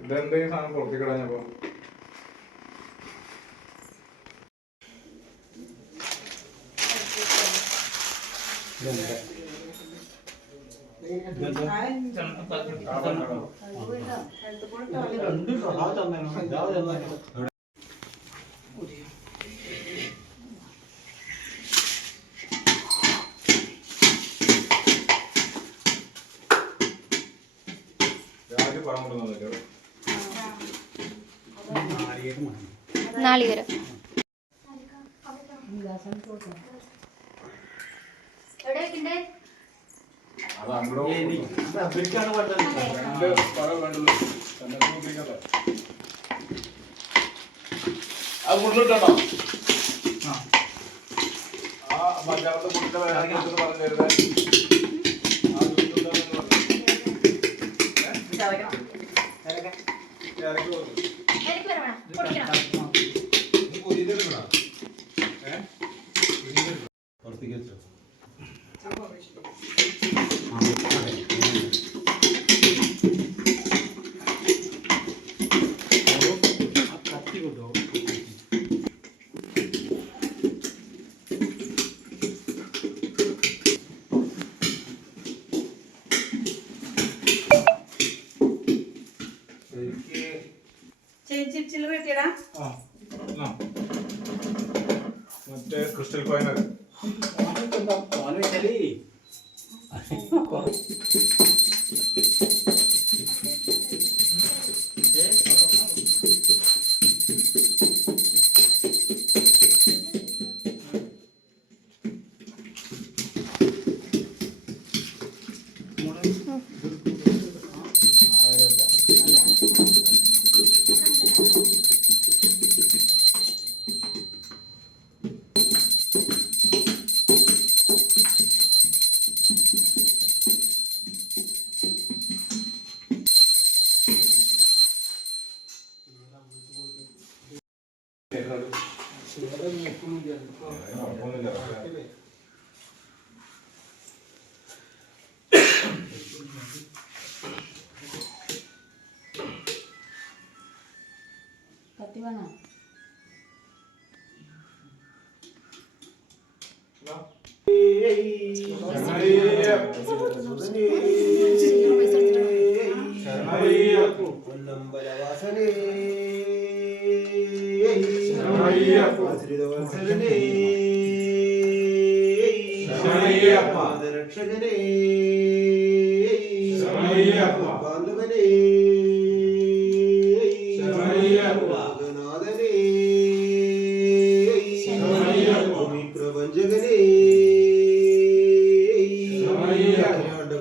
ഇതെന്തെങ്കിലും സാധനം പുറത്തേക്ക് കളഞ്ഞപ്പോ നാളികേരം മറ്റേ ക്രിസ്റ്റൽ കോയിനർ കത്തി വേണോ? രക്ഷകനേ ബാന്ധവനേ നാഥനേ പ്രപഞ്ചകനേ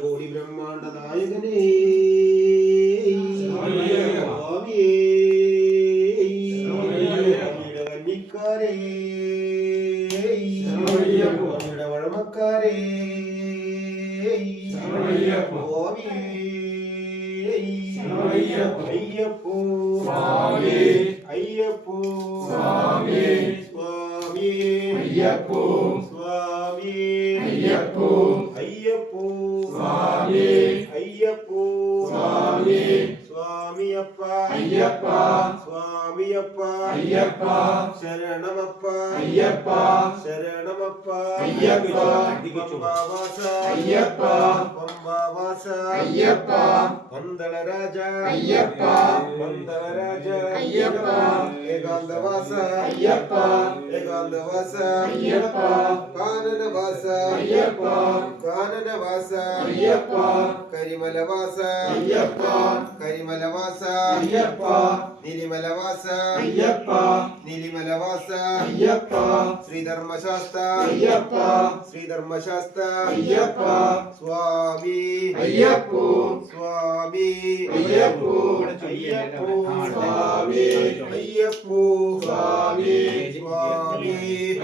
കോടി ബ്രഹ്മാണ്ട നായകനേ സ്വാമിയേ കന്നിക്കാരേ വഴമക്കാരേ അയ്യപ്പോ അയ്യപ്പോ സ്വാമി സ്വാമി അയ്യപ്പോ സ്വാമി അയ്യപ്പോ അയ്യപ്പോ സ്വാമി അയ്യപ്പോ സ്വാമി സ്വാമിയപ്പ അയ്യപ്പ സ്വാമിയപ്പ അയ്യപ്പ ശരണമപ്പ അയ്യപ്പ ശരണമപ്പ അയ്യപ്പ പമ്പാവാസ അയ്യപ്പ പമ്പാവാസ അയ്യപ്പ പന്തളരാജ അയ്യപ്പ പന്തളരാജ അയ്യപ്പ ഏകാന്തവാസ അയ്യപ്പ ഏകാന്തവാസ അയ്യപ്പ കാനനവാസ അയ്യപ്പ കാനനവാസ അയ്യപ്പ കരിമലവാസ അയ്യപ്പ കരിമലവാസ അയ്യപ്പ നിലിമലവാസ അയ്യപ്പ നിലിമലവാസ അയ്യപ്പ ശ്രീധർമ്മശാസ്ത്ര അയ്യപ്പ ശ്രീധർമ്മശാസ്ത്ര അയ്യപ്പ സ്വാമി അയ്യപ്പോ സ്വാമി അയ്യപ്പോ അയ്യപ്പോ സ്വാമി അയ്യപ്പോ സ്വാമി സ്വാമി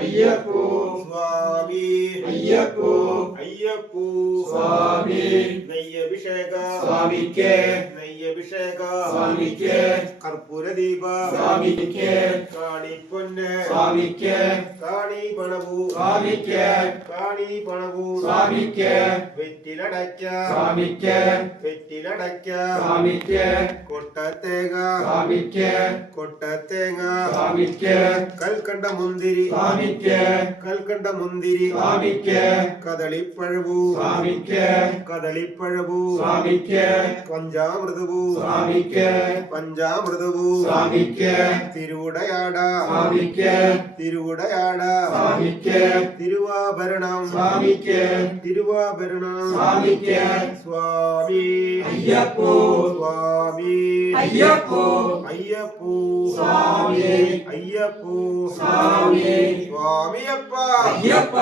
അയ്യപ്പോ സ്വാമി അയ്യപ്പോ അയ്യപ്പോ സ്വാമി നെയ്യഭിഷേക സ്വാമിക്ക് നെയ്യഭിഷേക സ്വാമിക്ക് കർപ്പൂര ദീപ സ്വാമിക്ക് കാണിപ്പൊന്ന് സ്വാമിക്ക് കാണി പണവു സ്വാമിക്ക് കാണി പണവു സ്വാമിക്ക് വെറ്റിലടയ്ക്ക സ്വാമിക്ക് വെറ്റിലടയ്ക്ക സ്വാമിക്ക് കൊട്ടത്തേങ്ങ സ്വാമിക്ക് കൊട്ടത്തേങ്ങ സ്വാമിക്ക് കൽക്കണ്ട മുന്തിരി സ്വാമിക്ക് കൽക്കണ്ട മുന്തിരി സ്വാമിക്ക് കദളിപ്പഴവു സ്വാമിക്ക് കദളിപ്പഴവു സ്വാമിക്ക് പഞ്ചാമൃതവു സ്വാമിക്ക് പഞ്ചാമൃതവു സ്വാമിക്ക് തിരുവുടയാട സ്വാമിക്ക് തിരുവുടയാട സ്വാമിക്ക് തിരുവാഭരണം സ്വാമിക്ക് തിരുവാഭരണം സ്വാമിക്ക് സ്വാമി അയ്യപ്പോ സ്വാമി അയ്യപ്പോ അയ്യപ്പോ സ്വാമി അയ്യപ്പോ സ്വാമി സ്വാമിയപ്പ അയ്യപ്പ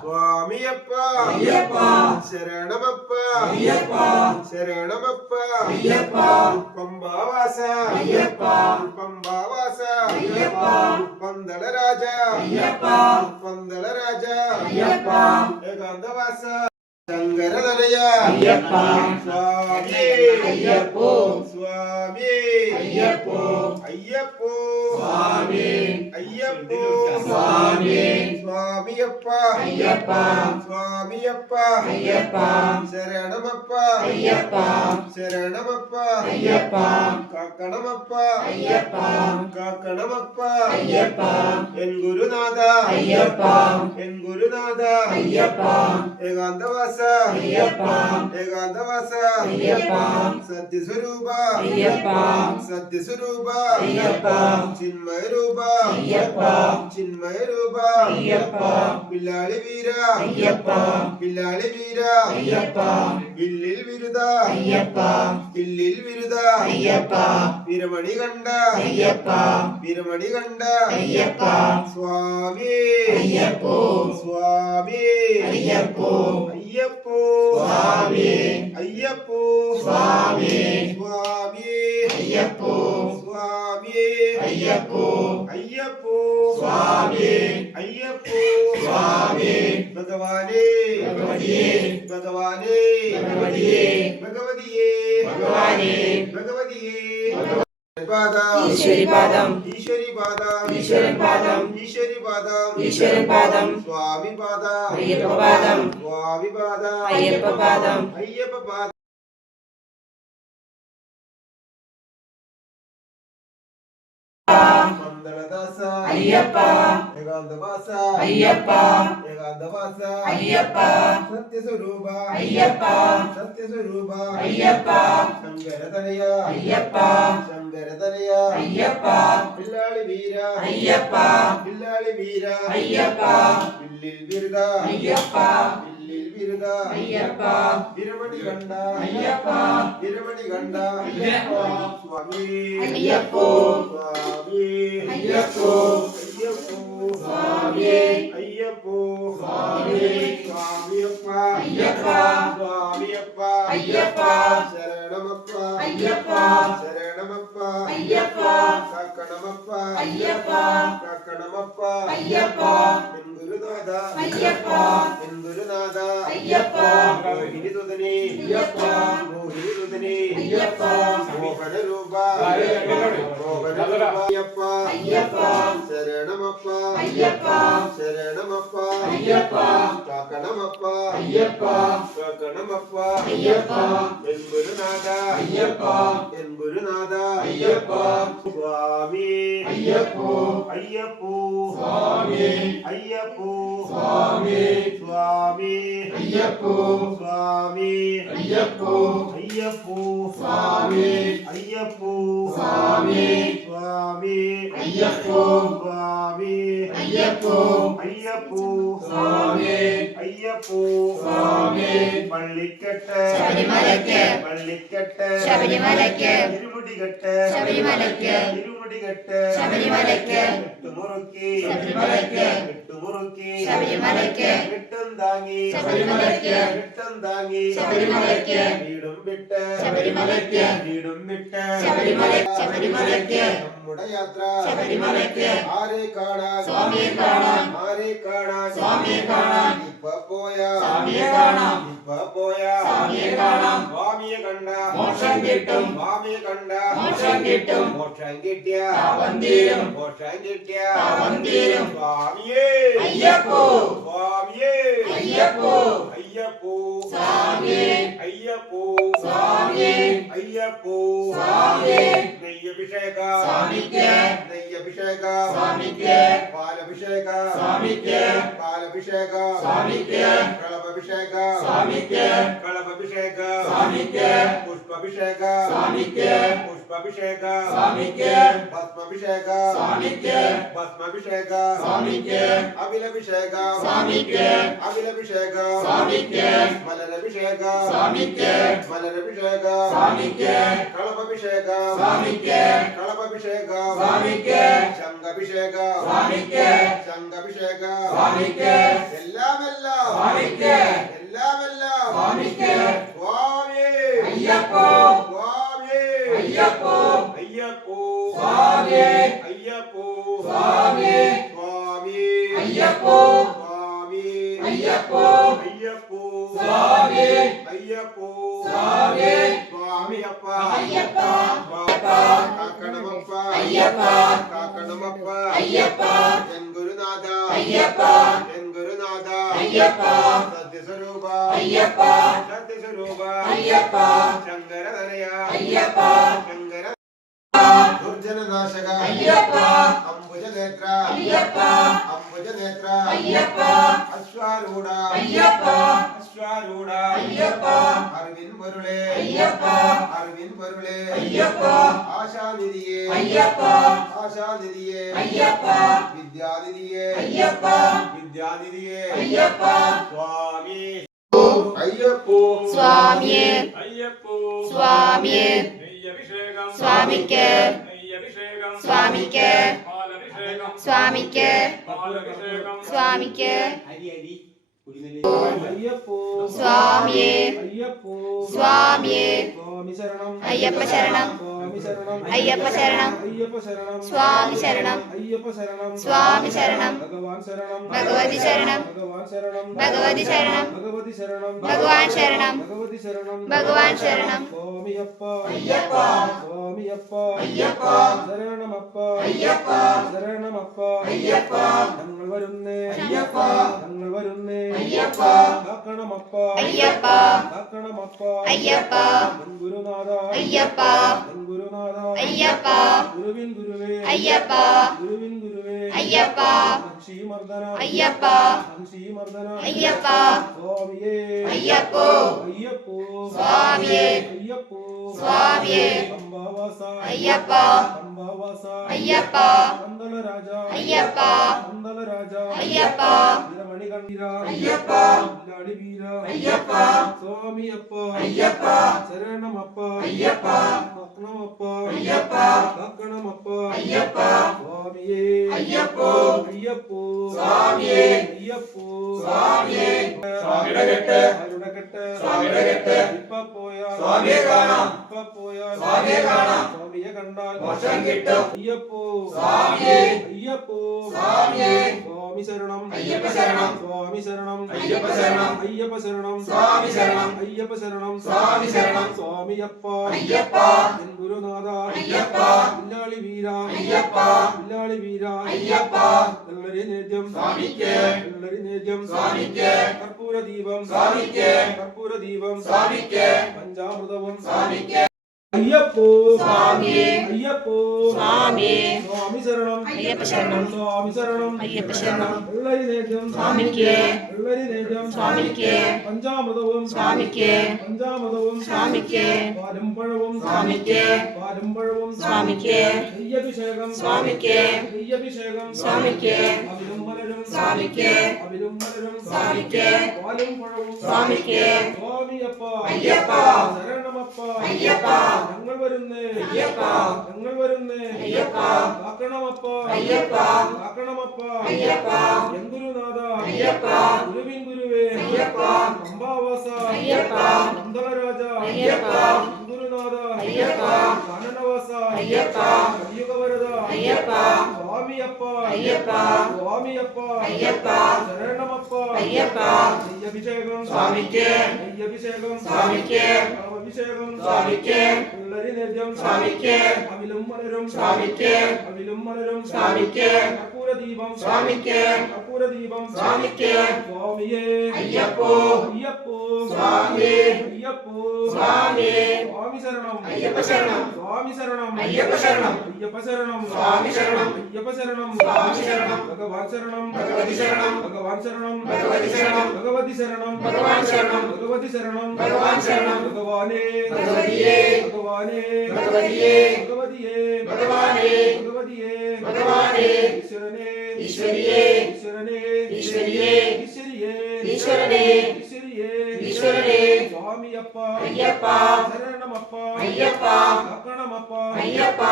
സ്വാമിയപ്പ അയ്യപ്പ ശരണമപ്പ അയ്യപ്പ ശരണമപ്പ അയ്യപ്പ പമ്പാവാസ അയ്യപ്പ പമ്പാവാസ അയ്യപ്പ പന്തളരാജ അയ്യപ്പ പന്തളരാജ അയ്യപ്പ ഏകാന്തവാസ ശങ്കരതനയ അയ്യപ്പ സ്വാമി അയ്യപ്പോ സ്വാമി അയ്യപ്പോ അയ്യപ്പോ സ്വാമി അയ്യപ്പോ സ്വാമി സ്വാമിയപ്പ അയ്യപ്പ സ്വാമിയപ്പ അയ്യപ്പ ശരണമപ്പ അയ്യപ്പ ശരണമപ്പ അയ്യപ്പ കാക്കണമപ്പ അയ്യപ്പ കാക്കണമപ്പ അയ്യപ്പ എൻ ഗുരുനാഥ അയ്യപ്പ എൻ ഗുരുനാഥ അയ്യപ്പ ഏകാന്തവാസ അയ്യപ്പ ഏകാന്തവാസ അയ്യപ്പ സത്യസ്വരൂപ അയ്യപ്പ സത്യസ്വരൂപ അയ്യപ്പ ചിന്മയരൂപ അയ്യപ്പ ചിന്മയരൂപ അയ്യപ്പ വില്ലാളി വീര അയ്യപ്പ വില്ലാളി വീര അയ്യപ്പ വില്ലിൽ വിരുദ അയ്യപ്പ വില്ലിൽ വിരുദ അയ്യപ്പ വീരമണി കണ്ട അയ്യപ്പ വീരമണി കണ്ട അയ്യപ്പ സ്വാമി അയ്യപ്പോ സ്വാമി അയ്യപ്പോ അയ്യപ്പോ സ്വാമി അയ്യപ്പോ സ്വാമി സ്വാമി അയ്യപ്പോ സ്വാമി അയ്യപ്പോ അയ്യപ്പോ സ്വാമി അയ്യപ്പോ സ്വാമി ഭഗവാനേ ഭഗവതിയേ ഭഗവാനേ ഭഗവതിയേ ഭഗവതിയേ ഭഗവാനേ ഭഗവതിയേ ഈശ്വരി പാദം ഈശ്വരി പാദം ഈശ്വരൻ പാദം ഈശ്വരി പാദം ഈശ്വരൻ പാദം സ്വാമി പാദം അയ്യപ്പ പാദം സ്വാമി പാദം അയ്യപ്പ പാദം അയ്യപ്പ പാദം മന്ദളദാസ അയ്യപ്പ ഏകാന്തവാസ അയ്യപ്പ ഏകാന്തവാസ അയ്യപ്പ സത്യസ്വരൂപ അയ്യപ്പ സത്യസ്വരൂപ അയ്യപ്പ ശങ്കരതനയ അയ്യപ്പ ശങ്കരതനയ അയ്യപ്പ വില്ലാളി വീര അയ്യപ്പ വില്ലാളി വീര അയ്യപ്പ വില്ലിൽ വിരുദ അയ്യപ്പ വില്ലിൽ വിരുദ അയ്യപ്പ വിരമണി കണ്ട അയ്യപ്പ വിരമണി കണ്ട അയ്യപ്പ സ്വാമി അയ്യപ്പോ സ്വാമി അയ്യപ്പോ അയ്യപ്പോ സ്വാമി അയ്യപ്പോ സ്വാമി സ്വാമിയപ്പ അയ്യപ്പ സ്വാമിയപ്പ അയ്യപ്പ ശരണമപ്പ അയ്യപ്പ ശരണമപ്പ അയ്യപ്പ കാക്കണമപ്പ അയ്യപ്പ കാക്കണമപ്പ അയ്യപ്പ എൻ ഗുരുനാഥ അയ്യപ്പ എൻ ഗുരുനാഥ അയ്യപ്പ മോഹിനി തുതനെ അയ്യപ്പ മോഹിനി തുതനെ അയ്യപ്പ മോഹന രൂപ മോഹന രൂപ അയ്യപ്പ അയ്യപ്പ ശരണമപ്പ അയ്യപ്പ ശരണമപ്പ അയ്യപ്പ കാക്കണമപ്പ അയ്യപ്പ കാക്കണമപ്പ അയ്യപ്പ എൻ ഗുരുനാഥ അയ്യപ്പ എൻ ഗുരുനാഥ അയ്യപ്പ സ്വാമി അയ്യപ്പോ അയ്യപ്പോ സ്വാമി അയ്യപ്പോ സ്വാമി സ്വാമി അയ്യപ്പോ സ്വാമി അയ്യപ്പോ അയ്യപ്പോ സ്വാമി അയ്യപ്പോ സ്വാമി സ്വാമി അയ്യപ്പോ സ്വാമി അയ്യപ്പോ അയ്യപ്പോ സ്വാമി അയ്യപ്പോ സ്വാമി പള്ളിക്കെട്ട് ശബരിമലയ്ക്ക് പള്ളിക്കെട്ട് ശബരിമലയ്ക്ക് തിരുമുടികെട്ട് ശബരിമലയ്ക്ക് തിരുമുടി മുടികെട്ട് ശബരിമലയ്ക്ക് വിട്ടുമുറുക്കി ശബരിമലയ്ക്ക് വിട്ടുമുറുക്കി ശബരിമലയ്ക്ക് വിട്ടും താങ്ങി ശബരിമലയ്ക്ക് വിട്ടും താങ്ങി ശബരിമലയ്ക്ക് വീടും വിട്ട് ശബരിമലയ്ക്ക് വീടും വിട്ട് ശബരിമലയ്ക്ക് നമ്മുടെ യാത്ര ശബരിമലയ്ക്ക് ആരെ കാണാൻ സ്വാമിയെ കാണാൻ ആരെ കാണാൻ സ്വാമിയെ കാണാൻ ഇപ്പൊ പോയ സ്വാമിയെ കാണാം ഇപ്പൊ പോയ സ്വാമിയെ കാണാം സ്വാമിയെ കണ്ട മോക്ഷം കിട്ടും സ്വാമിയെ കണ്ട മോക്ഷം കിട്ടും മോക്ഷം കിട്ടിയ പാപം തീരും മോക്ഷം കിട്ടിയ പാപം തീരും സ്വാമിയേ അയ്യപ്പോ സ്വാമിയേ അയ്യപ്പോ അയ്യപ്പോ സ്വാമിയേ അയ്യപ്പോ സ്വാമിയേ അയ്യപ്പോ സ്വാമിയേ നെയ്യഭിഷേക സ്വാമിക്ക് നെയ്യഭിഷേക സ്വാമിക്ക് പാലഭിഷേക സ്വാമിക്ക് പാലഭിഷേക സ്വാമിക്ക് കളഭഭിഷേക സ്വാമിക്ക് കളഭഭിഷേക സ്വാമിക്ക് പുഷ്പഭിഷേക സ്വാമിക്ക് പുഷ്പഭിഷേക സ്വാമിക്ക് ഭസ്മഭിഷേക സ്വാമിക്ക് ഭസ്മഭിഷേക സ്വാമിക്ക് അഭിലഭിഷേക സ്വാമിക്ക് അഭിലഭിഷേക സ്വാമിക്ക് മലരഭിഷേക സ്വാമിക്ക് മലരഭിഷേക സ്വാമിക്ക് കളഭഭിഷേക സ്വാമിക്ക് കളഭഭിഷേക സ്വാമിക്ക് ശംഖഭിഷേക സ്വാമിക്ക് ശംഖഭിഷേക സ്വാമിക്ക് എല്ലാമെല്ലാം സ്വാമിക്ക് എല്ലാമെല്ലാം സ്വാമിക്ക് സ്വാമിയേ അയ്യപ്പോ സ്വാമിയേ അയ്യപ്പോ അയ്യപ്പോ സ്വാമിയേ അയ്യപ്പോ സ്വാമിയേ സ്വാമിയേ അയ്യപ്പോ സ്വാമിയേ അയ്യപ്പോ അയ്യപ്പോ സ്വാമിയേ അയ്യപ്പോ സ്വാമിയേ സ്വാമിയപ്പ അയ്യപ്പ കാക്കണമപ്പ അയ്യപ്പ കാക്കണമപ്പ അയ്യപ്പ എൻ ഗുരുനാഥ അയ്യപ്പ എൻ ഗുരുനാഥ അയ്യപ്പ സത്യസ്വരൂപ അയ്യപ്പ സത്യസ്വരൂപ അയ്യപ്പ ശങ്കരതനയ അയ്യപ്പ ശങ്കര ദുർജനനാശക അയ്യപ്പ അംബുജനേത്ര അയ്യപ്പ അംബുജനേത്ര അയ്യപ്പ അശ്വാരൂഢ അയ്യപ്പ അശ്വാരൂഢ അയ്യപ്പ അറിവിൻ പൊരുളേ അയ്യപ്പ അറിവിൻ പൊരുളേ അയ്യപ്പ ആശാനിധിയേ അയ്യപ്പ ആശാനിധിയേ അയ്യപ്പ വിദ്യാനിധിയേ അയ്യപ്പ വിദ്യാനിധിയേ അയ്യപ്പ സ്വാമി അയ്യപ്പോ സ്വാമിയേ അയ്യപ്പോ സ്വാമിയേ നെയ്യഭിഷേകം സ്വാമിക്ക് നെയ്യഭിഷേകം സ്വാമിക്ക് പാലഭിഷേകം സ്വാമിക്ക് പാലഭിഷേകം സ്വാമിക്ക് അയ്യപ്പോ സ്വാമിയേ അയ്യപ്പോ സ്വാമിയേ സ്വാമി ശരണം അയ്യപ്പ ശരണം സ്വാമി ശരണം അയ്യപ്പ ശരണം അയ്യപ്പ ശരണം സ്വാമി ശരണം അയ്യപ്പ ശരണം സ്വാമി ശരണം ഭഗവാൻ ശരണം ഭഗവതി ശരണം ഭഗവാൻ ശരണം ഭഗവതി ശരണം ഭഗവതി ശരണം ഭഗവാൻ ശരണം ഭഗവതി ശരണം ഭഗവാൻ ശരണം സ്വാമിയപ്പ അയ്യപ്പ സ്വാമിയപ്പ അയ്യപ്പ ശരണമപ്പ അയ്യപ്പ ശരണമപ്പ അയ്യപ്പ ഞങ്ങൾ വരുന്നേ അയ്യപ്പ ഞങ്ങൾ വരുന്നേ അയ്യപ്പ കാക്കണമപ്പ അയ്യപ്പ കാക്കണമപ്പ അയ്യപ്പ ഗുരുനാഥ അയ്യപ്പ ഗുരുനാഥ അയ്യപ്പ ഗുരുവിൻ ഗുരുവേ അയ്യപ്പ ഗുരുവിൻ ഗുരുവേ അയ്യപ്പ ശ്രീമർദ്ദന അയ്യപ്പ ശ്രീമർദ്ദന അയ്യപ്പ സ്വാമിയേ അയ്യപ്പോ അയ്യപ്പോ സ്വാമിയേ അയ്യപ്പോ സ്വാമിയേ അംബാവാസ അയ്യപ്പ അംബാവാസ അയ്യപ്പ പന്തള രാജ അയ്യപ്പ പന്തള രാജ അയ്യപ്പ വീരമണികണ്ഠീര അയ്യപ്പ ഇല്ലാടി വീര അയ്യപ്പ സ്വാമിയപ്പ അയ്യപ്പ ശരണമപ്പ അയ്യപ്പ ഭക്തമപ്പ അയ്യപ്പ ഭക്തമപ്പ അയ്യപ്പ സ്വാമിയേ അയ്യപ്പോ അയ്യപ്പോ സ്വാമിയേ അയ്യപ്പോ സ്വാമിയേ സ്വാമിയുടെ കെട്ട് ആരുടെ കെട്ട് സ്വാമിയുടെ കെട്ട് ഇപ്പ പോയ സ്വാമിയെ കാണാം ഇപ്പ പോയ സ്വാമിയെ കാണാം സ്വാമിയെ കണ്ടാൽ മോക്ഷം കിട്ടും അയ്യപ്പോ സ്വാമിയേ അയ്യപ്പോ സ്വാമിയേ സ്വാമി ശരണം അയ്യപ്പ ശരണം സ്വാമി ശരണം അയ്യപ്പ ശരണം അയ്യപ്പ ശരണം സ്വാമി ശരണം അയ്യപ്പ ശരണം സ്വാമി ശരണം സ്വാമിയപ്പ അയ്യപ്പ എൻ ഗുരുനാഥ അയ്യപ്പ ഇല്ലാളി വീര അയ്യപ്പ ഇല്ലാളി വീര അയ്യപ്പ എള്ളരി നേദ്യം സ്വാമിക്ക് എള്ളരി നേദ്യം സ്വാമിക്ക് കർപ്പൂര ദീപം സ്വാമിക്ക് കർപ്പൂര ദീപം സ്വാമിക്ക് പഞ്ചാമൃതവും സ്വാമിക്ക് അയ്യപ്പോ സ്വാമിയേ അയ്യപ്പോ സ്വാമിയേ സ്വാമി ശരണം അയ്യപ്പ ശരണം സ്വാമി ശരണം അയ്യപ്പ ശരണം എള്ളരി നേദ്യം സ്വാമിക്ക് എള്ളരി നേദ്യം സ്വാമിക്ക് പഞ്ചാമൃതവും സ്വാമിക്ക് പഞ്ചാമൃതവും സ്വാമിക്ക് പാലും പഴവും സ്വാമിക്ക് പാലും പഴവും സ്വാമിക്ക് നെയ്യഭിഷേകം സ്വാമിക്ക് നെയ്യഭിഷേകം സ്വാമിക്ക് അവിലും മലരും സ്വാമിക്ക് അവിലും മലരും സ്വാമിക്ക് പാലും പഴവും സ്വാമിക്ക് സ്വാമിയപ്പ അയ്യപ്പ ശരണമപ്പ അയ്യപ്പ ഞങ്ങൾ വരുന്നേ അയ്യപ്പ ഞങ്ങൾ വരുന്നേ അയ്യപ്പ കാക്കണമപ്പ അയ്യപ്പ കാക്കണമപ്പ അയ്യപ്പ എങ്കുരുനാഥ അയ്യപ്പ ഗുരുവിൻ ഗുരുവേ അയ്യപ്പ അംബാവാസ അയ്യപ്പ നന്ദനരാജ അയ്യപ്പ ഗുരുനാഥ അയ്യപ്പ കാനനവാസ അയ്യപ്പ കലിയുഗവരദ അയ്യപ്പ സ്വാമിയപ്പ അയ്യപ്പ സ്വാമിയപ്പ അയ്യപ്പ ശരണമപ്പ അയ്യപ്പ നെയ്യഭിഷേകം സ്വാമിക്ക് നെയ്യഭിഷേകം സ്വാമിക്ക് അഭിഷേകം സ്വാമിക്ക് പിള്ളരി നേദ്യം സ്വാമിക്ക് അവിലും മലരും സ്വാമിക്ക് അവിലും മലരും സ്വാമിക്ക് കർപ്പൂരദീപം സ്വാമിക്ക് കർപ്പൂരദീപം സ്വാമിക്ക് സ്വാമിയേ അയ്യപ്പോ അയ്യപ്പോ സ്വാമി അയ്യപ്പോ സ്വാമി സ്വാമി ശരണം അയ്യപ്പ ശരണം സ്വാമി ശരണം അയ്യപ്പ ശരണം അയ്യപ്പ ശരണം സ്വാമി ശരണം അയ്യപ്പ ശരണം സ്വാമി ശരണം ഭഗവാൻ ശരണം ഭഗവതി ശരണം ഭഗവാൻ ശരണം ഭഗവതി ശരണം ഭഗവതി ശരണം ഭഗവാൻ ശരണം ഭഗവതി ശരണം ഭഗവാൻ ശരണം ഭഗവാനേ ഭഗവതിയേ ഭഗവാനേ ഭഗവതിയേ ഭഗവതിയേ ഭഗവാനേ ഭഗവതിയേ ഭഗവാനേ ഈശ്വരനേ ഈശ്വരിയേ ഈശ്വരനേ ഈശ്വരിയേ ഈശ്വരിയേ ഈശ്വരനേ ഈശ്വരിയേ ഈശ്വരനേ സ്വാമിയപ്പ അയ്യപ്പ ശരണമപ്പ അയ്യപ്പ കാക്കണമപ്പ അയ്യപ്പ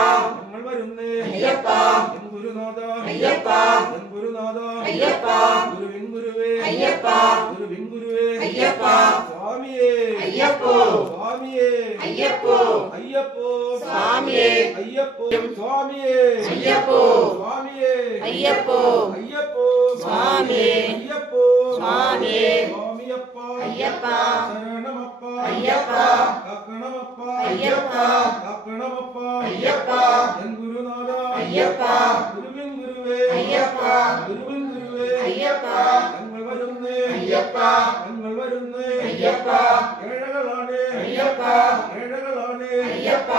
ഞങ്ങൾ വരുന്നേ അയ്യപ്പ എൻ ഗുരുനാഥ അയ്യപ്പ എൻ ഗുരുനാഥ അയ്യപ്പ ഗുരുവിൻ ഗുരുവേ അയ്യപ്പ ഗുരുവിൻ ഗുരുവേ അയ്യപ്പ സ്വാമിയേ അയ്യപ്പോ സ്വാമിയേ അയ്യപ്പോ അയ്യപ്പോ സ്വാമിയേ അയ്യപ്പോ സ്വാമിയേ അയ്യപ്പോ സ്വാമിയേ അയ്യപ്പോ അയ്യപ്പോ സ്വാമിയേ അയ്യപ്പോ സ്വാമിയേ സ്വാമിയപ്പ അയ്യപ്പ ശരണമപ്പ അയ്യപ്പ കാക്കണമപ്പ അയ്യപ്പ കാക്കണമപ്പ അയ്യപ്പ എൻ ഗുരുനാഥ അയ്യപ്പ ഗുരുവിൻ ഗുരുവേ അയ്യപ്പ ഗുരുവിൻ ഗുരുവേ അയ്യപ്പ ഞങ്ങൾ വരുന്നേ അയ്യപ്പ ഞങ്ങൾ വരുന്നേ അയ്യപ്പ ഏഴകളാണ് അയ്യപ്പ ഏഴകളാണ് അയ്യപ്പ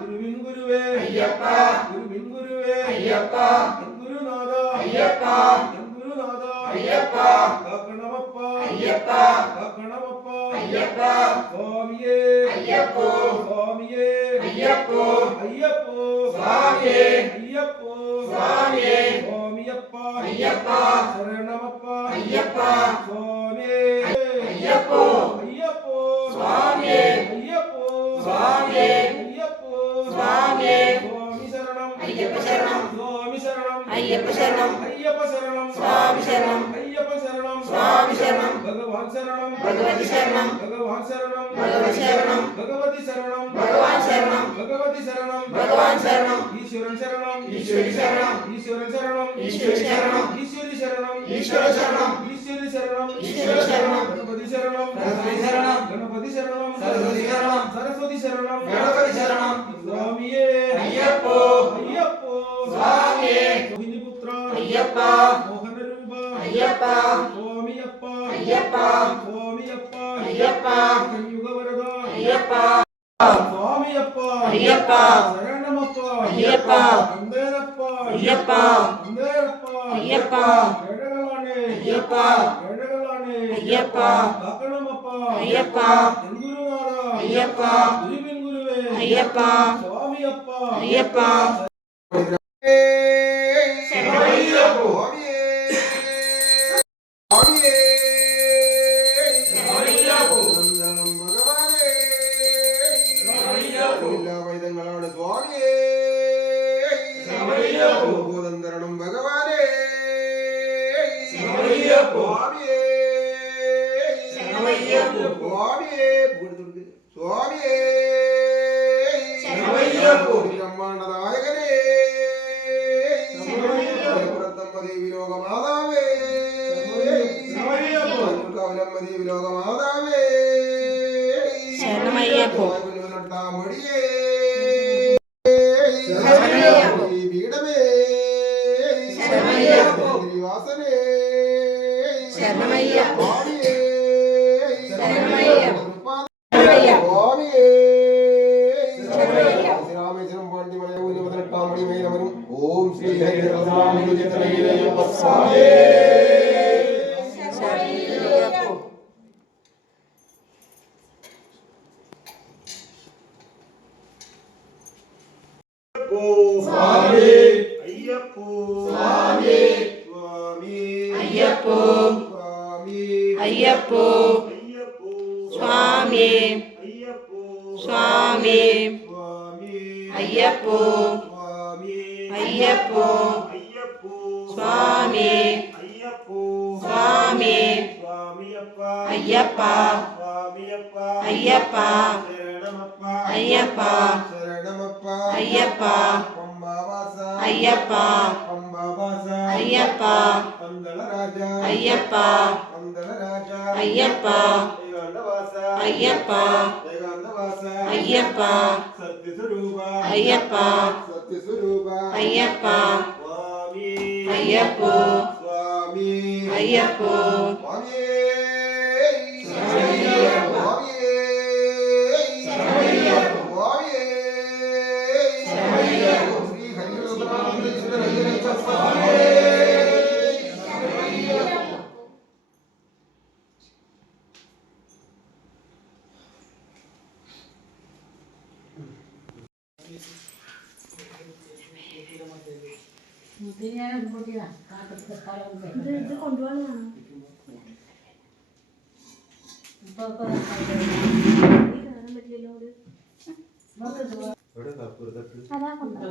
ഗുരുവിൻ ഗുരുവേ അയ്യപ്പ ഗുരുവിൻ ഗുരുവേ അയ്യപ്പ എൻ ഗുരുനാഥ അയ്യപ്പ എൻ ഗുരുനാഥ അയ്യപ്പ കാക്കണമപ്പ അയ്യപ്പ കാക്കണമപ്പ അയ്യപ്പ സ്വാമിയേ അയ്യപ്പോ സ്വാമിയേ അയ്യപ്പോ അയ്യപ്പോ സ്വാമിയേ അയ്യപ്പോ സ്വാമിയേ സ്വാമിയപ്പ അയ്യപ്പ ശരണമപ്പ അയ്യപ്പ സ്വാമിയേ അയ്യപ്പോ അയ്യപ്പോ സ്വാമിയേ അയ്യപ്പോ സ്വാമിയേ അയ്യപ്പോ സ്വാമിയേ സ്വാമി ശരണം അയ്യപ്പ ശരണം സ്വാമി ശരണം അയ്യപ്പ ശരണം അയ്യപ്പ ശരണം സ്വാമി ശരണം അയ്യപ്പ ശരണം സ്വാമി ശരണം ഭഗവാൻ ശരണം ഭഗവതി ശരണം ഭഗവാൻ ശരണം ഭഗവതി ശരണം ഭഗവതി ശരണം ഭഗവാൻ ശരണം ഭഗവതി ശരണം ഭഗവാൻ ശരണം ഈശ്വരൻ ശരണം ഈശ്വരി ശരണം ഈശ്വരൻ ശരണം ഈശ്വരി ശരണം ഈശ്വരി ശരണം ഈശ്വര ശരണം ഈശ്വരി ശരണം ഈശ്വര ശരണം ഗണപതി ശരണം ഗണപതി ശരണം ഗണപതി ശരണം സരസ്വതി ശരണം സരസ്വതി ശരണം ഗണപതി ശരണം സ്വാമിയേ അയ്യപ്പോ അയ്യപ്പോ സ്വാമിയേ മോഹിനിപുത്ര അയ്യപ്പ മോഹനരൂപ അയ്യപ്പ സ്വാമിയപ്പ അയ്യപ്പ സ്വാമിയപ്പ അയ്യപ്പ കലിയുഗവരദ അയ്യപ്പ സ്വാമിയപ്പ അയ്യപ്പ ശരണമപ്പ അയ്യപ്പ അന്തേരപ്പ അയ്യപ്പ അന്തേരപ്പ അയ്യപ്പ ഏഴകളാണ് അയ്യപ്പ ഏഴകളാണ് അയ്യപ്പ കാക്കണമപ്പ അയ്യപ്പ എൻ ഗുരുനാഥ അയ്യപ്പ ഗുരുവിൻ ഗുരുവേ അയ്യപ്പ സ്വാമിയപ്പ അയ്യപ്പ ശരണമയ്യപ്പോ എല്ലാ വൈദങ്ങളാണ് സ്വാമിയേ ഭൂതന്തരണം ഭഗവാനേ സ്വാമിയേ സ്വാമിയേ ബ്രഹ്മാണ്ടനായകനേ ദേവി ലോകമാതാവേ ദേവി ലോകമാതാവേ ശരണമയ്യപ്പോ മൊഴിയേ ശരണമയ്യപ്പോ പീഠമേ ശരണമയ്യപ്പോ ഗിരിവാസനേ ശരണമയ്യപ്പോ സ്വാമിയേ ശരണമയ്യപ്പോ സ്വാമിയേ ശരണമയ്യപ്പോ രാമേശ്വരം പാണ്ഡിമലയ 18 മണി മേലവരും ഓം ശ്രീ ഹരിഹരസ്വാമിയപ്പ സ്വാമിയേ ശരണമയ്യപ്പോ സ്വാമിയേ അയ്യപ്പോ സ്വാമിയേ അയ്യപ്പോ സ്വാമിയേ അയ്യപ്പോ അയ്യപ്പോ സ്വാമി അയ്യപ്പോ സ്വാമി സ്വാമിയേ അയ്യപ്പോ അയ്യപ്പോ സ്വാമി സ്വാമി അയ്യപ്പ അയ്യപ്പ അയ്യപ്പ ശരണമപ്പ അയ്യപ്പ പമ്പാവാസ അയ്യപ്പ പമ്പാവാസ അയ്യപ്പ പന്തളരാജ അയ്യപ്പ പന്തളരാജ അയ്യപ്പ ഏകാന്തവാസ അയ്യപ്പ ഏകാന്തവാസ അയ്യപ്പ സത്യസ്വരൂപ അയ്യപ്പ സത്യസ്വരൂപ അയ്യപ്പ സ്വാമി അയ്യപ്പോ സ്വാമി അയ്യപ്പോ സ്വാമിയേ ശരണമയ്യപ്പ. സ്വാമിയേ ശരണമയ്യപ്പ. സ്വാമിയേ ശരണമയ്യപ്പ. ശ്രീ ഹരിഹരസുതനാമേശ്വരയ്യപ്പ ഇത് കൊണ്ടുപോകണം അതാ കൊണ്ടോ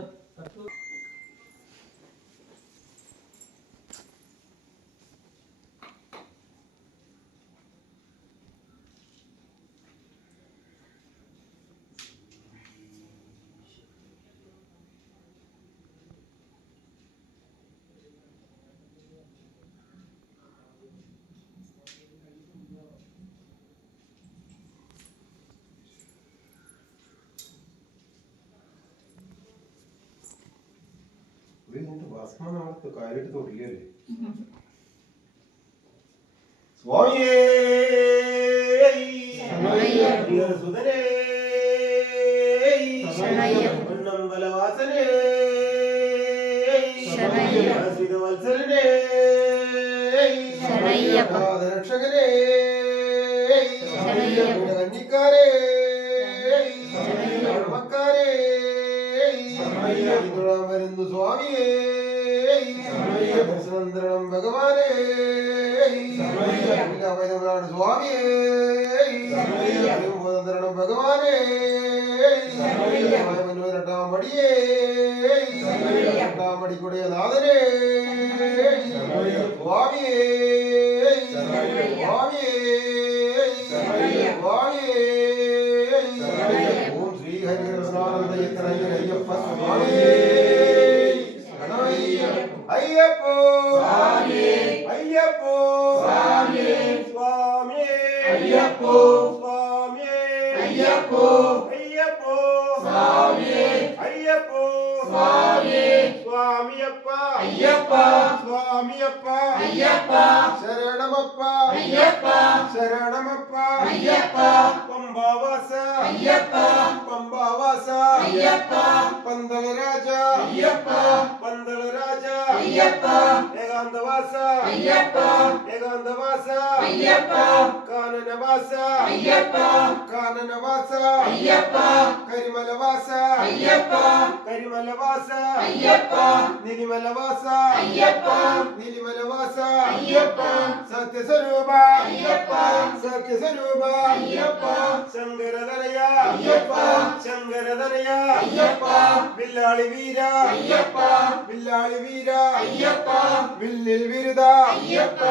ഭസ്മം നമ്മള് കാര്യമായിട്ട് തൊടിയല്ലേ സ്വാമിയേ സുതനേ ശരണമയ്യപ്പ. പൊന്നമ്പലവാസനേ ശരണമയ്യപ്പ. വത്സരനേ ശരണമയ്യപ്പ. രക്ഷകനേ ശരണമയ്യപ്പ. കന്നിക്കാരേ ശരണമയ്യപ്പ. മക്കാരേ വരുന്നു സ്വാമിയേ ദർശനന്തരണം ഭഗവാനേ എല്ലാവരും സ്വാമിയേ ബോധന്തരണം ഭഗവാനേ രണ്ടാം പടിയേ രണ്ടാം പടിക്കുടയ നാഥനേ സ്വാമിയേ സ്വാമിയേ സ്വാമിയേ ഓം ശ്രീ ഹരിഹരസ്നാനന്ദയത്തനയ്യപ്പ സ്വാമിയേ അയ്യപ്പോ അയ്യപ്പോ സ്വാമിയേ അയ്യപ്പോ സ്വാമിയേ അയ്യപ്പോ അയ്യപ്പോ സ്വാമിയേ അയ്യപ്പോ സ്വാമിയേ സ്വാമിയപ്പ അയ്യപ്പ സ്വാമിയപ്പ അയ്യപ്പ ശരണമപ്പ അയ്യപ്പ ശരണമപ്പ അയ്യപ്പ പമ്പാവാസ അയ്യപ്പ പമ്പാവാസ അയ്യപ്പ പന്തളരാജ അയ്യപ്പ പന്തളരാജ അയ്യപ്പ ഏകാന്തവാസ അയ്യപ്പ ഏകാന്തവാസ അയ്യപ്പ കാനനവാസ അയ്യപ്പ കാനനവാസ അയ്യപ്പ കരിമലവാസ അയ്യപ്പ കരിമലവാസ അയ്യപ്പ നിലിമലവാസ അയ്യപ്പ നിലിമലവാസ അയ്യപ്പ സത്യസ്വരൂപ അയ്യപ്പ സത്യസ്വരൂപ അയ്യപ്പ ശങ്കരതനയ അയ്യപ്പ ശങ്കരതനയ അയ്യപ്പ വില്ലാളി വീര അയ്യപ്പ വില്ലാളി വീര അയ്യപ്പ വില്ലിൽ വിരുദ അയ്യപ്പ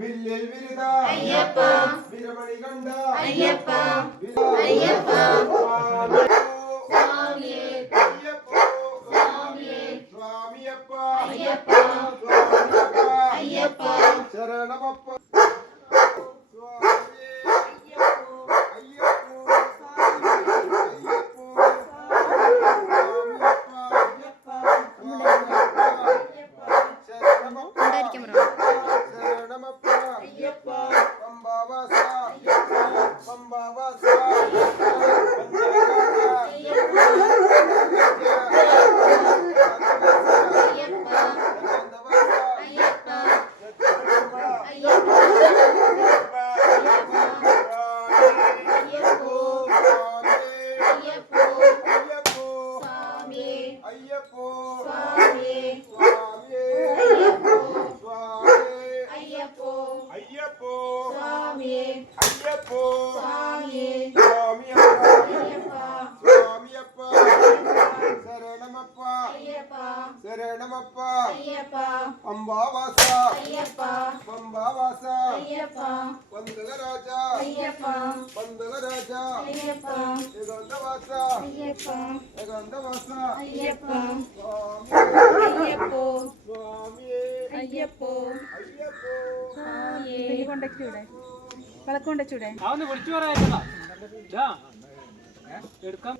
വില്ലിൽ വിരുദ അയ്യപ്പ വിരമണി കണ്ട അയ്യപ്പ അയ്യപ്പ സ്വാമിയേ അയ്യപ്പ സ്വാമിയേ സ്വാമിയപ്പ അയ്യപ്പ സ്വാമിയപ്പ അയ്യപ്പ ശരണമപ്പ സ്വാമിയേ അയ്യപ്പോ അയ്യപ്പോ അയ്യപ്പോ സ്വാമിയപ്പ അയ്യപ്പ ശരണമപ്പ ശരണമപ്പ അയ്യപ്പ പമ്പാവാസ അയ്യപ്പ പമ്പാവാസ അയ്യപ്പ ശരണമപ്പ അയ്യപ്പ അംബാവാസ അയ്യപ്പ പമ്പാവാസ അയ്യപ്പ പന്തളരാജ അയ്യപ്പ പന്തളരാജ അയ്യപ്പ ഏകാന്തവാസ അയ്യപ്പ ഏകാന്തവാസ അയ്യപ്പ സ്വാമി അയ്യപ്പോ സ്വാമിയേ അയ്യപ്പോ അയ്യപ്പോ കൊണ്ടൂടെ വിളക്കൊണ്ടൂടെ അവന്ന് വിളിച്ചു പറയാ എടുക്കാം